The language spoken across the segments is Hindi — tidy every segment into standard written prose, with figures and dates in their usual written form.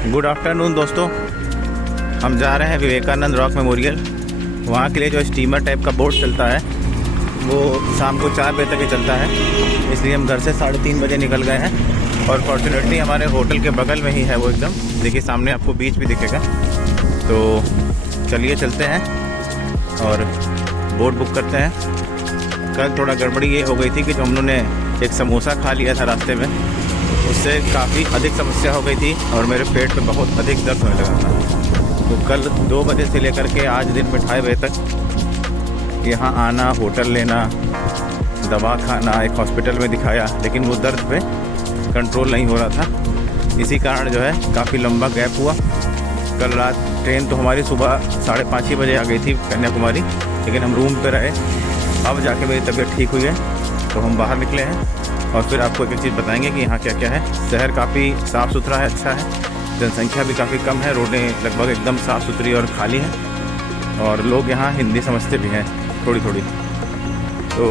गुड आफ्टरनून दोस्तों, हम जा रहे हैं विवेकानंद रॉक मेमोरियल। वहाँ के लिए जो स्टीमर टाइप का बोट चलता है वो शाम को 4 बजे तक ही चलता है, इसलिए हम घर से 3:30 बजे निकल गए हैं। और फॉर्चुनेटली हमारे होटल के बगल में ही है वो, एकदम देखिए सामने आपको बीच भी दिखेगा। तो चलिए चलते हैं और बोट बुक करते हैं। कल थोड़ा गड़बड़ी ये हो गई थी कि जो हम लोगों ने एक समोसा खा लिया था रास्ते में, उससे काफ़ी अधिक समस्या हो गई थी और मेरे पेट में बहुत अधिक दर्द होने लगा था। तो कल 2 बजे से लेकर के आज दिन में 2:30 बजे तक यहाँ आना, होटल लेना, दवा खाना, एक हॉस्पिटल में दिखाया, लेकिन वो दर्द पे कंट्रोल नहीं हो रहा था। इसी कारण जो है काफ़ी लंबा गैप हुआ। कल रात ट्रेन तो हमारी सुबह 5:30 बजे आ गई थी कन्याकुमारी, लेकिन हम रूम पे रहे। अब जाके मेरी तबीयत ठीक हुई है तो हम बाहर निकले हैं और फिर आपको एक चीज़ बताएंगे कि यहाँ क्या क्या है। शहर काफ़ी साफ़ सुथरा है, अच्छा है, जनसंख्या भी काफ़ी कम है, रोडें लगभग एकदम साफ़ सुथरी और खाली हैं और लोग यहाँ हिंदी समझते भी हैं थोड़ी थोड़ी। तो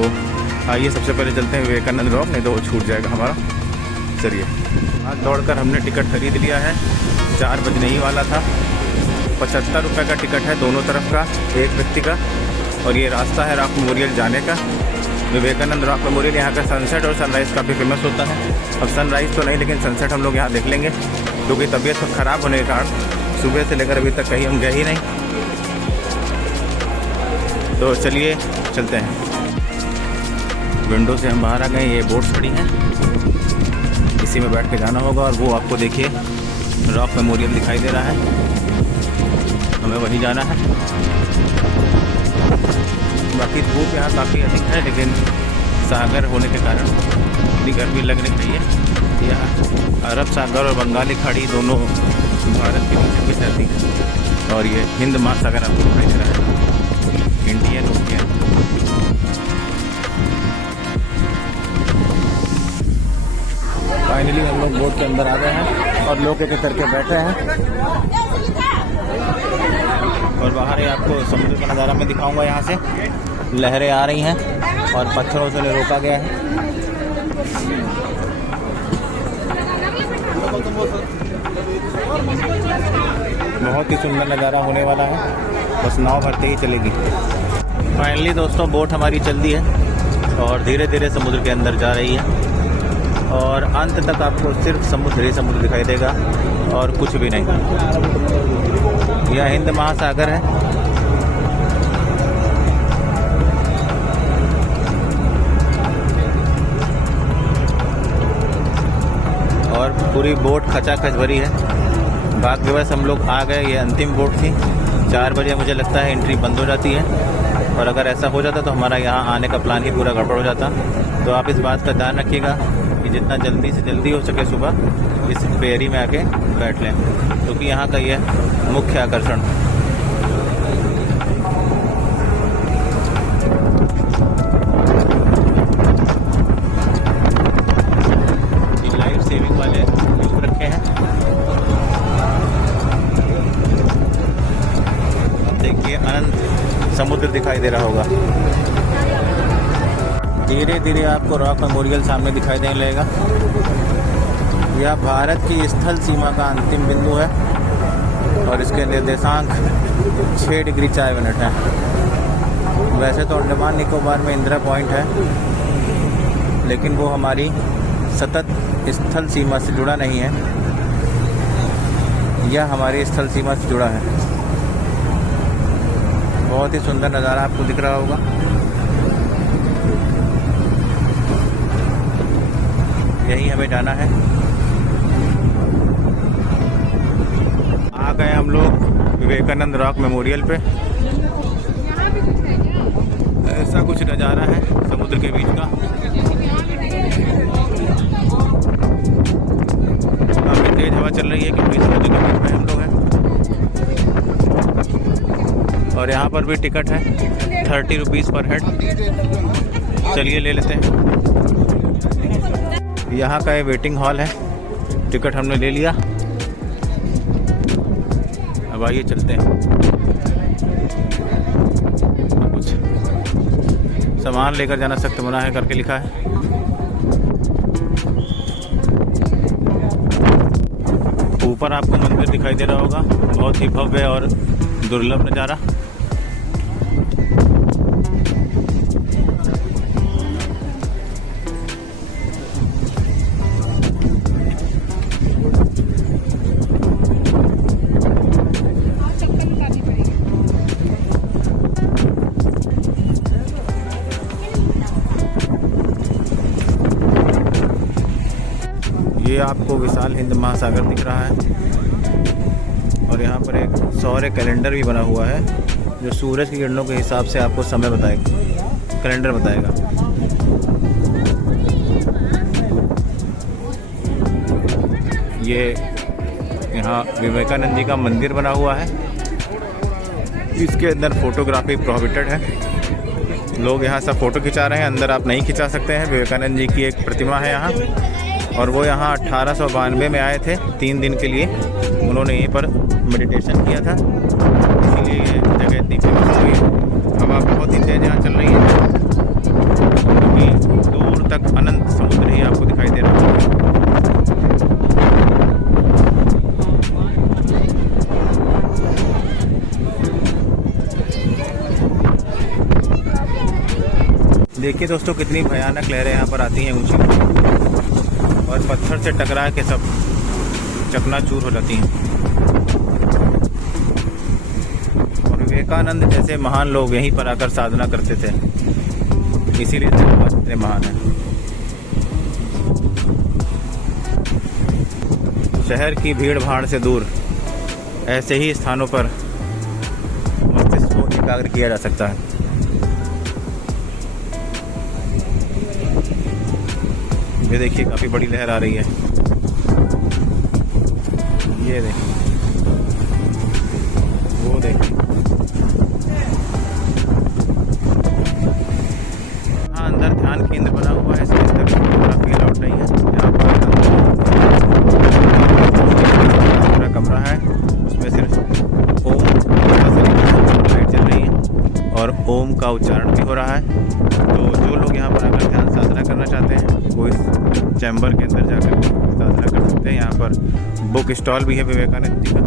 आइए सबसे पहले चलते हैं विवेकानंद रॉक, नहीं तो वो छूट जाएगा हमारा। चलिए, आज दौड़कर हमने टिकट खरीद लिया है। 4 बजने ही वाला था। 75 रुपये का टिकट है दोनों तरफ का, एक व्यक्ति का। और ये रास्ता है रॉक मेमोरियल जाने का। विवेकानंद रॉक मेमोरियल यहाँ का सनसेट और सनराइज़ काफ़ी फेमस होता है। अब सनराइज़ तो नहीं, लेकिन सनसेट हम लोग यहाँ देख लेंगे, क्योंकि तबीयत ख़राब होने के कारण सुबह से लेकर अभी तक कहीं हम गए ही नहीं। तो चलिए चलते हैं। विंडो से हम बाहर आ गए, ये बोट्स खड़ी हैं, इसी में बैठ के जाना होगा। और वो आपको देखिए रॉक मेमोरियल दिखाई दे रहा है, हमें वहीं जाना है। बाकी धूप यहाँ काफ़ी अधिक है, लेकिन सागर होने के कारण इतनी गर्मी लग नहीं रही है। यहाँ अरब सागर और बंगाली खाड़ी दोनों भारत के नीचे भी चलती है। और ये हिंद महासागर आपको दिखाई दे रहा है, इंडियन ओशियन। फाइनली हम लोग बोट के अंदर आ गए हैं और लोग एक करके बैठे हैं। और बाहर ही आपको समुद्र का नज़ारा मैं दिखाऊंगा। यहाँ से लहरें आ रही हैं और पत्थरों से रोका गया है। बहुत ही सुंदर नज़ारा होने वाला है, बस नाव भरते ही चलेगी। फाइनली दोस्तों बोट हमारी चल दी है और धीरे धीरे समुद्र के अंदर जा रही है और अंत तक आपको सिर्फ समुद्र ही समुद्र दिखाई देगा और कुछ भी नहीं। यह हिंद महासागर है। और पूरी बोट खचाखच भरी है। भाग्यवश हम लोग आ गए, ये अंतिम बोट थी। 4 बजे मुझे लगता है एंट्री बंद हो जाती है, और अगर ऐसा हो जाता तो हमारा यहाँ आने का प्लान ही पूरा गड़बड़ हो जाता। तो आप इस बात का ध्यान रखिएगा कि जितना जल्दी से जल्दी हो सके सुबह इस फेरी में आके बैठ लें, क्योंकि यहाँ का ये मुख्य आकर्षण। ये लाइफ सेविंग वाले ट्यूब रखे हैं, अब देखिए अनंत समुद्र दिखाई दे रहा होगा। धीरे धीरे आपको रॉक मेमोरियल सामने दिखाई देने लगेगा। यह भारत की स्थल सीमा का अंतिम बिंदु है और इसके निर्देशांक 6 डिग्री 4 मिनट है। वैसे तो अंडमान निकोबार में इंदिरा पॉइंट है, लेकिन वो हमारी सतत स्थल सीमा से जुड़ा नहीं है, यह हमारी स्थल सीमा से जुड़ा है। बहुत ही सुंदर नज़ारा आपको दिख रहा होगा। यही हमें जाना है। आ गए हम लोग विवेकानंद रॉक मेमोरियल पे। ऐसा कुछ नज़ारा है समुद्र के बीच का। काफ़ी तेज हवा चल रही है क्योंकि समुद्र के बीच में हम लोग हैं। और यहाँ पर भी टिकट है 30 रुपीज़ पर हेड। चलिए ले लेते हैं। यहाँ का ये वेटिंग हॉल है, टिकट हमने ले लिया। अब आइए चलते हैं। कुछ सामान लेकर जाना सख्त मना है करके लिखा है। ऊपर आपको मंदिर दिखाई दे रहा होगा, बहुत ही भव्य और दुर्लभ नज़ारा। ये आपको विशाल हिंद महासागर दिख रहा है और यहाँ पर एक सौर कैलेंडर भी बना हुआ है जो सूरज की किरणों के हिसाब से आपको समय बताएगा, कैलेंडर बताएगा। ये यहाँ विवेकानंद जी का मंदिर बना हुआ है, इसके अंदर फोटोग्राफी प्रोहिबिटेड है। लोग यहाँ सब फ़ोटो खिंचा रहे हैं, अंदर आप नहीं खिंचा सकते हैं। विवेकानंद जी की एक प्रतिमा है यहाँ, और वो यहाँ 1892 में आए थे 3 दिन के लिए। उन्होंने यहीं पर मेडिटेशन किया था, इसीलिए ये जगह इतनी फेमस हुई है। हवा बहुत ही तेज़ यहाँ चल रही है क्योंकि दूर तक अनंत समुद्र ही आपको दिखाई दे रहा है। देखिए दोस्तों, कितनी भयानक लहरें यहाँ पर आती हैं ऊंची, और पत्थर से टकरा के सब चकनाचूर हो जाती हैं। और विवेकानंद जैसे महान लोग यहीं पर आकर साधना करते थे, इसीलिए इतने महान हैं। शहर की भीड़ भाड़ से दूर ऐसे ही स्थानों पर मस्तिष्क को एकाग्र किया जा सकता है। ये देखिए, काफ़ी बड़ी लहर आ रही है। ये देखिए, वो देखिए। हाँ, अंदर ध्यान केंद्र बना हुआ है, इसके अंदर फोटोग्राफी अलाउड नहीं है। यहाँ पर पूरा कमरा है, उसमें सिर्फ ओम लाइट चल रही है और ओम का उच्चारण भी हो रहा है। तो जो लोग यहाँ पर अगर ध्यान साधना करना चाहते हैं वो इस चैम्बर के अंदर जाकर साधना कर सकते हैं। यहाँ पर बुक स्टॉल भी है विवेकानंद जी का,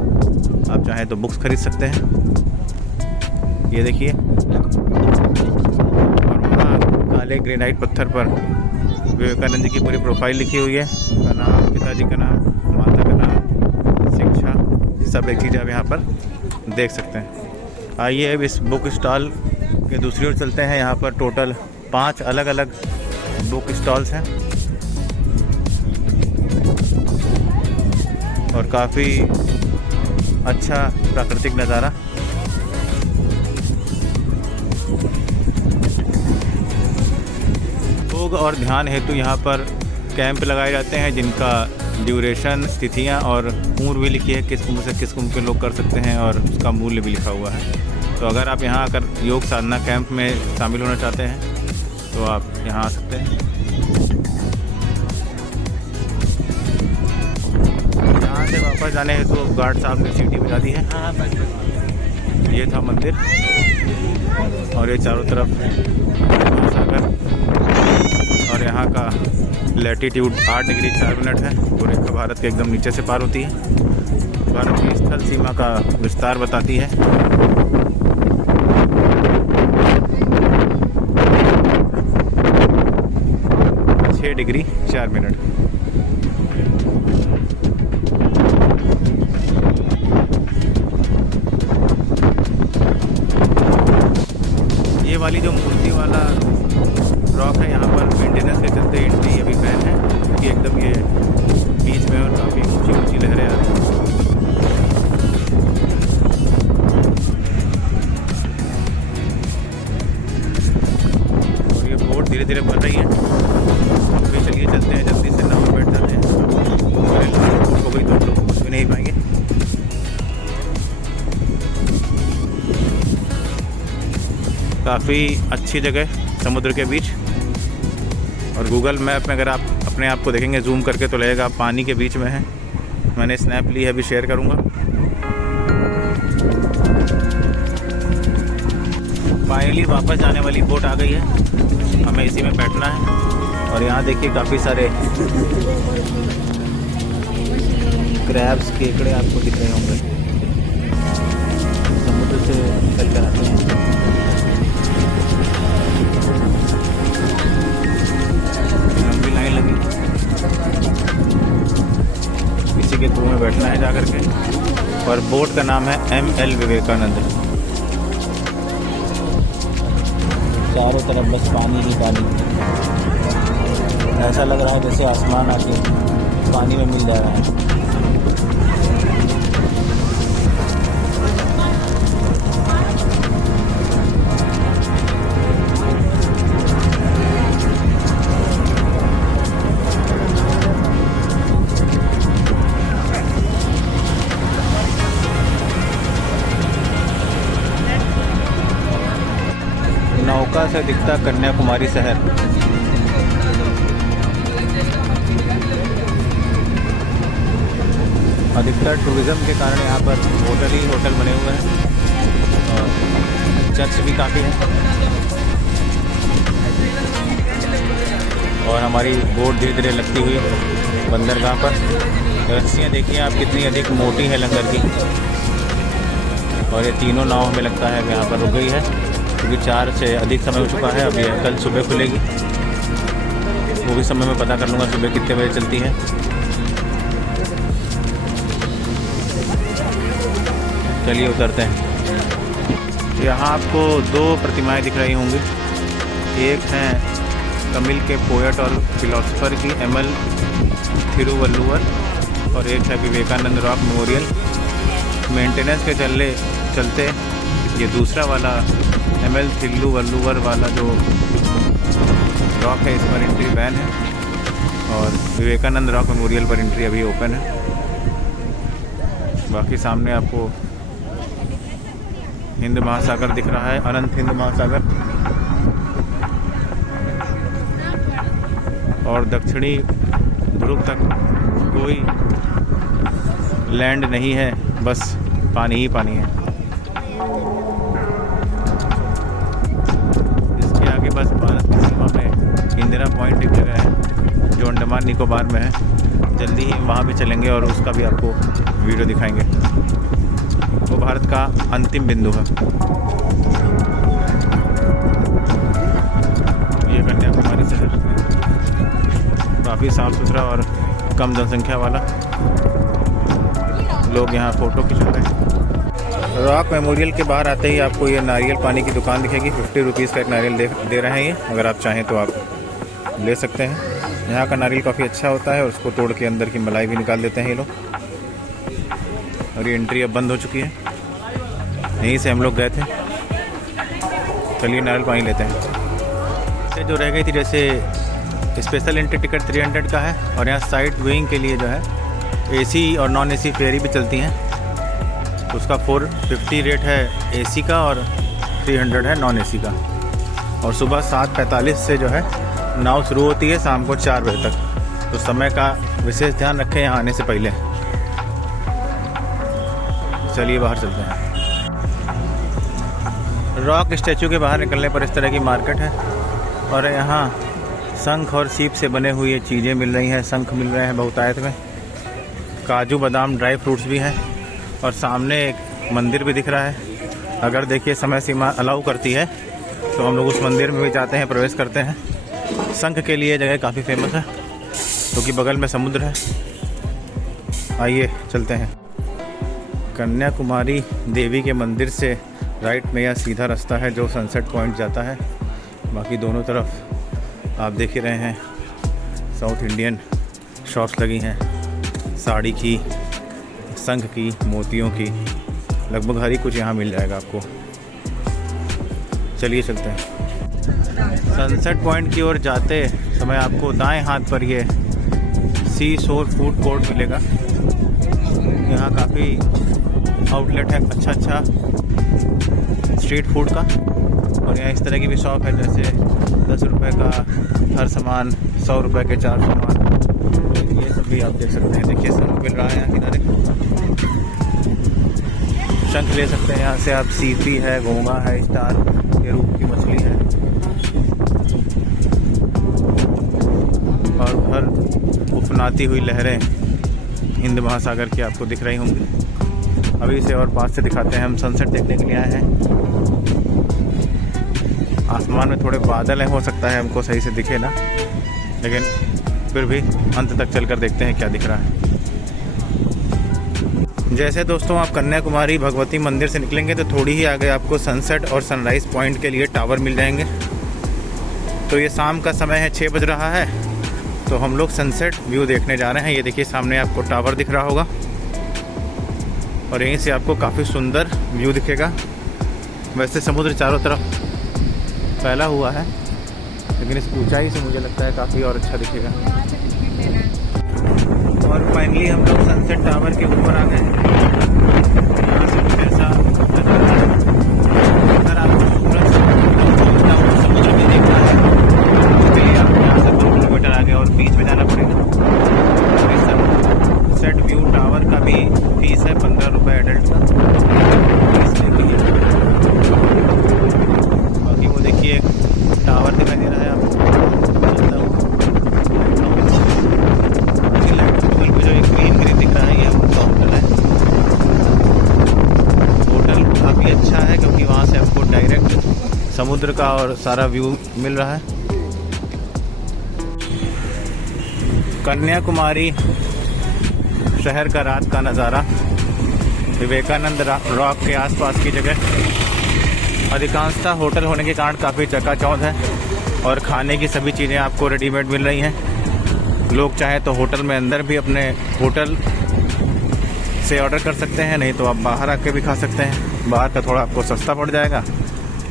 आप चाहें तो बुक्स खरीद सकते हैं। ये देखिए, और वहाँ काले ग्रेनाइट पत्थर पर विवेकानंद जी की पूरी प्रोफाइल लिखी हुई है, उनका नाम, पिताजी का नाम, माता का नाम, शिक्षा, सब एक चीज़ आप यहाँ पर देख सकते हैं। आइए अब इस बुक स्टॉल के दूसरी ओर चलते हैं। यहाँ पर टोटल 5 अलग अलग बुक स्टॉल्स हैं और काफ़ी अच्छा प्राकृतिक नज़ारा। योग और ध्यान हेतु यहाँ पर कैंप लगाए जाते हैं, जिनका ड्यूरेशन, तिथियाँ और उम्र भी लिखी है, किस उम्र से किस उम्र के लोग कर सकते हैं, और उसका मूल्य भी लिखा हुआ है। तो अगर आप यहाँ आकर योग साधना कैंप में शामिल होना चाहते हैं तो आप यहाँ आ सकते हैं। यहाँ से वापस जाने हेतु तो गार्ड साहब ने सीटी बजा दी है। ये था मंदिर और ये चारों तरफ सागर, और यहाँ का लैटीट्यूड 8 डिग्री 4 मिनट है। पूरे का भारत के एकदम नीचे से पार होती है। भारत की स्थल सीमा का विस्तार बताती है। 6 डिग्री 4 मिनट। ये वाली जो मूर्ति वाला रॉक है, यहाँ पर मेंटेनेंस के चलते एंट्री अभी बैन है, क्योंकि एकदम ये बीच में और काफ़ी ऊंची ऊंची लहरें आ रही हैं। और ये बोट धीरे धीरे बढ़ रही है। तो चलिए चलते हैं, जल्दी से नाव बैठ जाते हैं। हो गई तो हम लोग कुछ भी नहीं पाएंगे। काफ़ी अच्छी जगह समुद्र के बीच, और गूगल मैप में अगर आप अपने आप को देखेंगे जूम करके तो लगेगा आप पानी के बीच में हैं। मैंने स्नैप ली है, अभी शेयर करूँगा। फाइनली वापस जाने वाली बोट आ गई है, हमें इसी में बैठना है। और यहाँ देखिए काफ़ी सारे क्रैब्स, केकड़े आपको दिख रहे होंगे, समुद्र से निकल कर आते हैं। लंबी लाइन लगी, किसी के क्रू में बैठना है जा करके। और बोट का नाम है ML विवेकानंद। चारों तरफ बस पानी ही पानी, ऐसा लग रहा है जैसे आसमान आके पानी में मिल जा रहा है। नौका से दिखता कन्याकुमारी शहर। अधिकतर टूरिज़्म के कारण यहाँ पर होटल ही होटल बने हुए हैं और चर्च भी काफ़ी है। और हमारी बोट धीरे धीरे लगती हुई बंदरगाह पर। रस्सियाँ देखिए आप कितनी अधिक मोटी है लंगर की। और ये तीनों नाव हमें लगता है यहाँ पर रुक गई है, क्योंकि 4 से अधिक समय हो चुका है। अब ये कल सुबह खुलेगी, वो भी समय मैं पता कर लूँगा सुबह कितने बजे चलती है। चलिए उतरते हैं। यहाँ आपको 2 प्रतिमाएं दिख रही होंगी। एक है तमिल के पोएट और फिलोसोफर की ML थिरुवल्लुवर, और एक है विवेकानंद रॉक मेमोरियल। मेंटेनेंस के चलते ये दूसरा वाला ML थिरुवल्लुवर वाला जो रॉक है, इस पर एंट्री बैन है। और विवेकानंद रॉक मेमोरियल पर एंट्री अभी ओपन है। बाकी सामने आपको हिंद महासागर दिख रहा है, अनंत हिंद महासागर। और दक्षिणी ध्रुव तक कोई लैंड नहीं है, बस पानी ही पानी है। इसके आगे बस भारत की सीमा में इंदिरा पॉइंट एक जगह है जो अंडमान निकोबार में है। जल्दी ही वहाँ भी चलेंगे और उसका भी आपको वीडियो दिखाएंगे। वो भारत का अंतिम बिंदु है। ये कन्याकुमारी शहर काफ़ी साफ़ सुथरा और कम जनसंख्या वाला। लोग यहाँ फ़ोटो खिंचा रहे हैं। रॉक मेमोरियल के बाहर आते ही आपको ये नारियल पानी की दुकान दिखेगी। 50 रुपीज़ का एक नारियल दे रहे हैं ये। अगर आप चाहें तो आप ले सकते हैं। यहाँ का नारियल काफ़ी अच्छा होता है और उसको तोड़ के अंदर की मलाई भी निकाल देते हैं ये लोग। और ये एंट्री अब बंद हो चुकी है, यहीं से हम लोग गए थे। चलिए नारियल पानी लेते हैं। जो रह गई थी, जैसे स्पेशल एंट्री टिकट 300 का है, और यहाँ साइड व्यूइंग के लिए जो है AC और नॉन AC फेरी भी चलती हैं। उसका 450 रेट है AC का और 300 है नॉन AC का। और सुबह 7:45 से जो है नाव शुरू होती है, शाम को 4 बजे तक। तो समय का विशेष ध्यान रखें यहाँ आने से पहले। चलिए बाहर चलते हैं। रॉक स्टैचू के बाहर निकलने पर इस तरह की मार्केट है, और यहाँ शंख और सीप से बने हुए चीज़ें मिल रही हैं। शंख मिल रहे हैं बहुतायत में, काजू बादाम ड्राई फ्रूट्स भी हैं, और सामने एक मंदिर भी दिख रहा है। अगर देखिए समय सीमा अलाउ करती है तो हम लोग उस मंदिर में भी जाते हैं, प्रवेश करते हैं। शंख के लिए जगह काफ़ी फेमस है क्योंकि बगल में समुद्र है। आइए चलते हैं। कन्याकुमारी देवी के मंदिर से राइट में यह सीधा रास्ता है जो सनसेट पॉइंट जाता है। बाकी दोनों तरफ आप देख ही रहे हैं साउथ इंडियन शॉप्स लगी हैं, साड़ी की, शंख की, मोतियों की, लगभग हर ही कुछ यहाँ मिल जाएगा आपको। चलिए चलते हैं। सनसेट पॉइंट की ओर जाते समय आपको दाएं हाथ पर ये सी शोर फूड कोर्ट मिलेगा। यहाँ काफ़ी आउटलेट है अच्छा स्ट्रीट फूड का, और यहाँ इस तरह की भी शॉप है, जैसे 10 रुपये का हर सामान, 100 रुपये के 4 सामान। ये सब भी आप देख सकते हैं। देखिए शंख मिल रहा है यहाँ किनारे, शंख ले सकते हैं यहाँ से आप। सीपी है, घोंगा है, स्टार, ये रूप की मछली है, और उधर उफनाती हुई लहरें हिंद महासागर की आपको दिख रही होंगी। अभी इसे और पास से दिखाते हैं। हम सनसेट देखने के लिए आए हैं। आसमान में थोड़े बादल हैं, हो सकता है हमको सही से दिखे ना, लेकिन फिर भी अंत तक चलकर देखते हैं क्या दिख रहा है। जैसे दोस्तों आप कन्याकुमारी भगवती मंदिर से निकलेंगे तो थोड़ी ही आगे आपको सनसेट और सनराइज़ पॉइंट के लिए टावर मिल जाएंगे। तो ये शाम का समय है, 6 बज रहा है, तो हम लोग सनसेट व्यू देखने जा रहे हैं। ये देखिए सामने आपको टावर दिख रहा होगा और यहीं से आपको काफ़ी सुंदर व्यू दिखेगा। वैसे समुद्र चारों तरफ फैला हुआ है, लेकिन इस ऊंचाई से मुझे लगता है काफ़ी और अच्छा दिखेगा। और फाइनली हम लोग सनसेट टावर के ऊपर आ गए। यहाँ से कुछ ऐसा नज़ारा है। अगर आपको सूरज समुद्र में देखना है उसके लिए आपको यहाँ से 2 किलोमीटर आगे और बीच में जाना पड़ेगा। और इस सनसेट व्यू टावर का भी फीस है 15 रुपये एडल्ट का। बाकी वो देखिए टावर दिखाई दे रहा है आपको। जो एक ग्रीन दिख रहा है ये उनका होटल है। होटल काफ़ी अच्छा है क्योंकि वहाँ से आपको डायरेक्ट समुद्र का और सारा व्यू मिल रहा है। कन्याकुमारी शहर का रात का नज़ारा, विवेकानंद रॉक के आसपास की जगह। अधिकांशतः होटल होने के कारण काफ़ी चकाचौंध है और खाने की सभी चीज़ें आपको रेडीमेड मिल रही हैं। लोग चाहे तो होटल में अंदर भी अपने होटल से ऑर्डर कर सकते हैं, नहीं तो आप बाहर आके भी खा सकते हैं। बाहर का थोड़ा आपको सस्ता पड़ जाएगा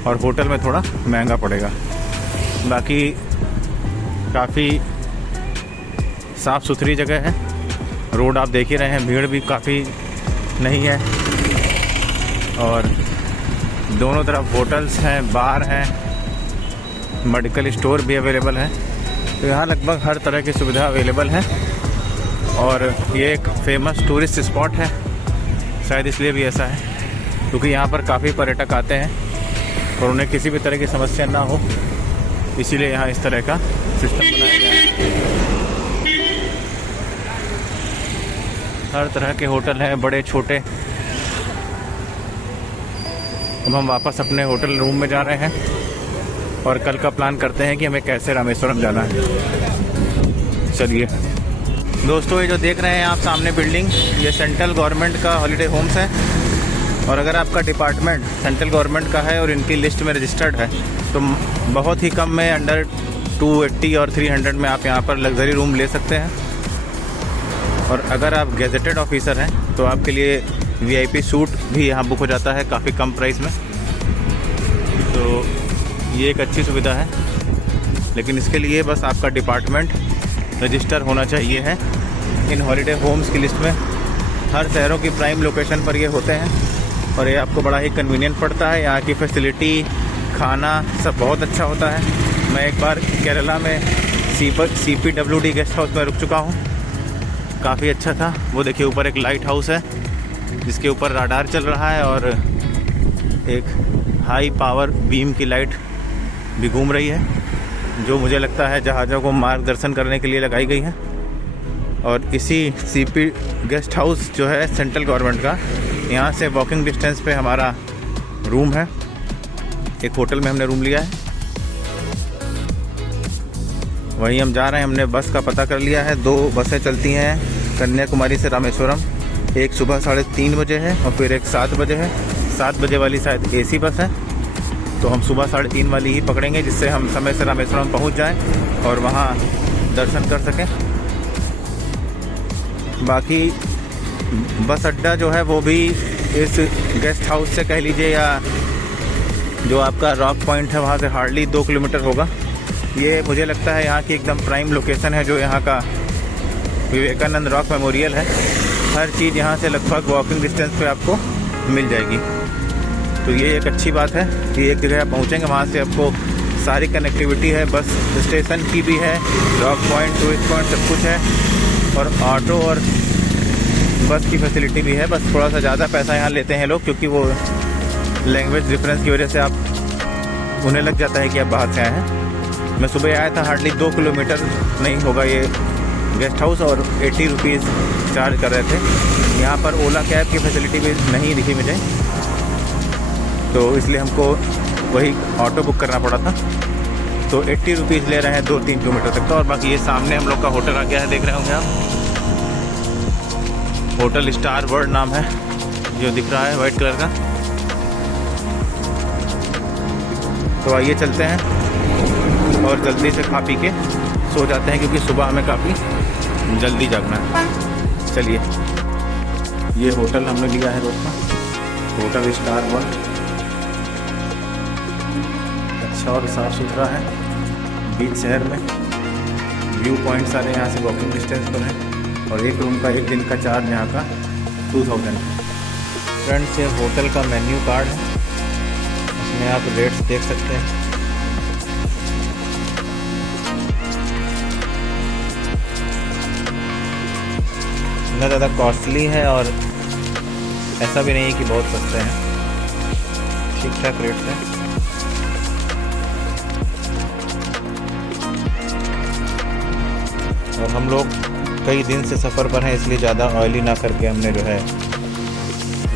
और होटल में थोड़ा महंगा पड़ेगा। बाकी काफ़ी साफ़ सुथरी जगह है। रोड आप देख ही रहे हैं, भीड़ भी काफ़ी नहीं है और दोनों तरफ होटल्स हैं, बार हैं, मेडिकल स्टोर भी अवेलेबल है। तो यहाँ लगभग हर तरह की सुविधा अवेलेबल है और ये एक फेमस टूरिस्ट स्पॉट है। शायद इसलिए भी ऐसा है क्योंकि यहाँ पर काफ़ी पर्यटक आते हैं और उन्हें किसी भी तरह की समस्या ना हो, इसीलिए यहाँ इस तरह का सिस्टम बनाया गया है। हर तरह के होटल हैं, बड़े छोटे। अब हम वापस अपने होटल रूम में जा रहे हैं और कल का प्लान करते हैं कि हमें कैसे रामेश्वरम जाना है। चलिए दोस्तों, ये जो देख रहे हैं आप सामने बिल्डिंग, ये सेंट्रल गवर्नमेंट का हॉलीडे होम्स है। और अगर आपका डिपार्टमेंट सेंट्रल गवर्नमेंट का है और इनकी लिस्ट में रजिस्टर्ड है तो बहुत ही कम में अंडर 280 और 300 में आप यहाँ पर लग्जरी रूम ले सकते हैं। और अगर आप गेजेटेड ऑफिसर हैं तो आपके लिए VIP सूट भी यहाँ बुक हो जाता है काफ़ी कम प्राइस में। तो ये एक अच्छी सुविधा है, लेकिन इसके लिए बस आपका डिपार्टमेंट रजिस्टर होना चाहिए है इन हॉलीडे होम्स की लिस्ट में। हर शहरों की प्राइम लोकेशन पर ये होते हैं और ये आपको बड़ा ही कन्वीनियंट पड़ता है। यहाँ की फैसिलिटी, खाना सब बहुत अच्छा होता है। मैं एक बार केरला में CPWD गेस्ट हाउस में रुक चुका हूँ, काफ़ी अच्छा था। वो देखिए ऊपर एक लाइट हाउस है जिसके ऊपर राडार चल रहा है और एक हाई पावर बीम की लाइट भी घूम रही है, जो मुझे लगता है जहाज़ों को मार्गदर्शन करने के लिए लगाई गई है। और इसी CP गेस्ट हाउस जो है सेंट्रल गवर्नमेंट का, यहाँ से वॉकिंग डिस्टेंस पे हमारा रूम है। एक होटल में हमने रूम लिया है, वहीं हम जा रहे हैं। हमने बस का पता कर लिया है। 2 बसें चलती हैं कन्याकुमारी से रामेश्वरम। एक सुबह 3:30 बजे है और फिर एक 7 बजे है। 7 बजे वाली शायद AC बस है, तो हम सुबह 3:30 वाली ही पकड़ेंगे, जिससे हम समय से रामेश्वरम पहुंच जाएं और वहां दर्शन कर सकें। बाकी बस अड्डा जो है वो भी इस गेस्ट हाउस से कह लीजिए या जो आपका रॉक पॉइंट है वहाँ से हार्डली 2 किलोमीटर होगा। ये मुझे लगता है यहाँ की एकदम प्राइम लोकेशन है, जो यहाँ का विवेकानंद रॉक मेमोरियल है। हर चीज़ यहाँ से लगभग वॉकिंग डिस्टेंस पे आपको मिल जाएगी। तो ये एक अच्छी बात है कि एक जगह आप पहुँचेंगे, वहाँ से आपको सारी कनेक्टिविटी है, बस स्टेशन की भी है, रॉक पॉइंट, टूरिस्ट पॉइंट सब कुछ है, और ऑटो और बस की फैसिलिटी भी है। बस थोड़ा सा ज़्यादा पैसा यहाँ लेते हैं लोग, क्योंकि वो लैंग्वेज डिफरेंस की वजह से आप उन्हें लग जाता है कि आप बाहर से आए हैं। मैं सुबह आया था, हार्डली 2 किलोमीटर नहीं होगा ये गेस्ट हाउस और 80 रुपीज़ चार्ज कर रहे थे। यहाँ पर ओला कैब की फैसिलिटी भी नहीं दिखी मुझे, तो इसलिए हमको वही ऑटो बुक करना पड़ा था। तो 80 रुपीज़ ले रहे हैं 2-3 किलोमीटर तक का। और बाकी ये सामने हम लोग का होटल आ गया है, देख रहे होंगे आप। होटल स्टार वर्ल्ड नाम है जो दिख रहा है वाइट कलर का। तो आइए चलते हैं और जल्दी से खा पी के सो जाते हैं, क्योंकि सुबह हमें काफ़ी जल्दी जागना है। चलिए, ये होटल हमने लिया है रोज का, होटल स्टार वर्ल्ड। अच्छा और साफ़ सुथरा है, बीच शहर में। व्यू पॉइंट सारे यहाँ से वॉकिंग डिस्टेंस पर हैं। और एक रूम का 1 दिन का चार्ज यहाँ का 2000 है। फ्रंट से होटल का मेन्यू कार्ड है, उसमें आप रेट्स देख सकते हैं। ना ज़्यादा कॉस्टली है और ऐसा भी नहीं है कि बहुत सस्ते हैं, ठीक ठाक रेट्स हैं। और हम लोग कई दिन से सफ़र पर हैं, इसलिए ज़्यादा ऑयली ना करके हमने जो है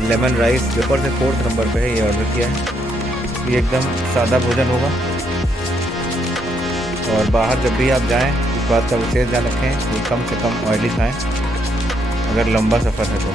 लेमन राइस, जो ऊपर से 4th नंबर पे है, ये ऑर्डर किया है। ये एकदम सादा भोजन होगा। और बाहर जब भी आप जाएं, इस बात का विशेष ध्यान रखें कि कम से कम ऑयली खाएं अगर लंबा सफ़र है तो।